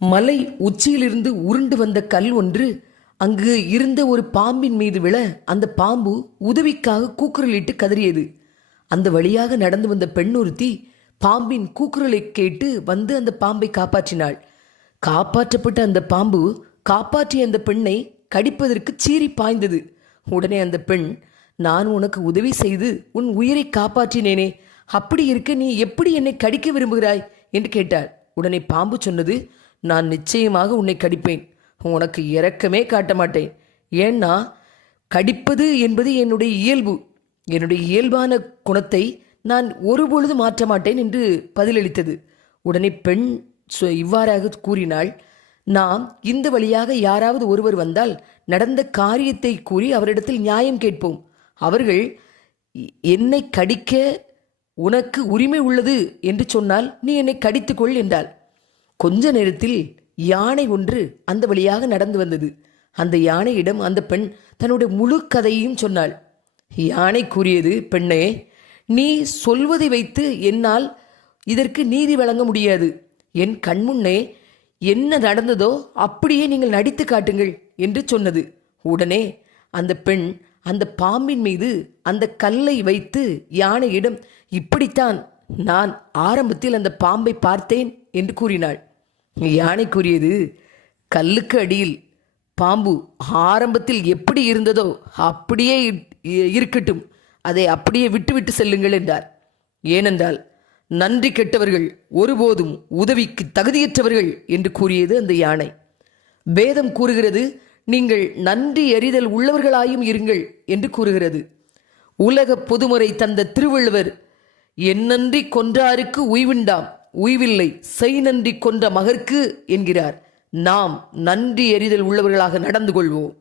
மலை உச்சியிலிருந்து உருண்டு வந்த கல் ஒன்று அங்கு இருந்த ஒரு பாம்பின் மீது விழ அந்த பாம்பு உதவிக்காக கூக்குரலிட்டு கதறியது. அந்த வழியாக நடந்து வந்த பெண் ஒருத்தி பாம்பின் கூக்குரலை கேட்டு வந்து அந்த பாம்பை காப்பாற்றினாள். காப்பாற்றப்பட்ட அந்த பாம்பு காப்பாற்றிய அந்த பெண்ணை கடிப்பதற்கு சீறி பாய்ந்தது. உடனே அந்த பெண், நான் உனக்கு உதவி செய்து உன் உயிரை காப்பாற்றினேனே, அப்படி இருக்க நீ எப்படி என்னை கடிக்க விரும்புகிறாய் என்று கேட்டாள். உடனே பாம்பு சொன்னது, நான் நிச்சயமாக உன்னை கடிப்பேன், உனக்கு இரக்கமே காட்ட மாட்டேன். ஏன்னா கடிப்பது என்பது என்னுடைய இயல்பு, என்னுடைய இயல்பான குணத்தை நான் ஒருபொழுது மாற்ற மாட்டேன் என்று பதிலளித்தது. உடனே பெண் இவ்வாறாக கூறினாள், நாம் இந்த வழியாக யாராவது ஒருவர் வந்தால் நடந்த காரியத்தை கூறி அவரிடத்தில் நியாயம் கேட்போம். அவர்கள் என்னை கடிக்க உனக்கு உரிமை உள்ளது என்று சொன்னால் நீ என்னை கடித்துக்கொள் என்றாள். கொஞ்ச நேரத்தில் யானை ஒன்று அந்த வழியாக நடந்து வந்தது. அந்த யானையிடம் அந்த பெண் தன்னுடைய முழு கதையையும் சொன்னாள். யானை கூறியது, பெண்ணே, நீ சொல்வதை வைத்து என்னால் இதற்கு நீதி வழங்க முடியாது. என் கண்முன்னே என்ன நடந்ததோ அப்படியே நீங்கள் நடித்து காட்டுங்கள் என்று சொன்னது. உடனே அந்த பெண் அந்த பாம்பின் மீது அந்த கல்லை வைத்து யானையிடம், இப்படித்தான் நான் ஆரம்பத்தில் அந்த பாம்பை பார்த்தேன் என்று கூறினாள். யானை கூறியது, கல்லுக்கு அடியில் பாம்பு ஆரம்பத்தில் எப்படி இருந்ததோ அப்படியே இருக்கட்டும், அதை அப்படியே விட்டுவிட்டு செல்லுங்கள் என்றார். ஏனென்றால் நன்றி கெட்டவர்கள் ஒருபோதும் உதவிக்கு தகுதியற்றவர்கள் என்று கூறியது அந்த யானை. வேதம் கூறுகிறது, நீங்கள் நன்றி எறிதல் உள்ளவர்களாயும் இருங்கள் என்று கூறுகிறது. உலக பொதுமுறை தந்த திருவள்ளுவர், என் நன்றி கொன்றாருக்கு உய்வுண்டாம், உய்வில்லை செய் நன்றி கொன்ற மகற்கு என்கிறார். நாம் நன்றி எறிதல் உள்ளவர்களாக நடந்து கொள்வோம்.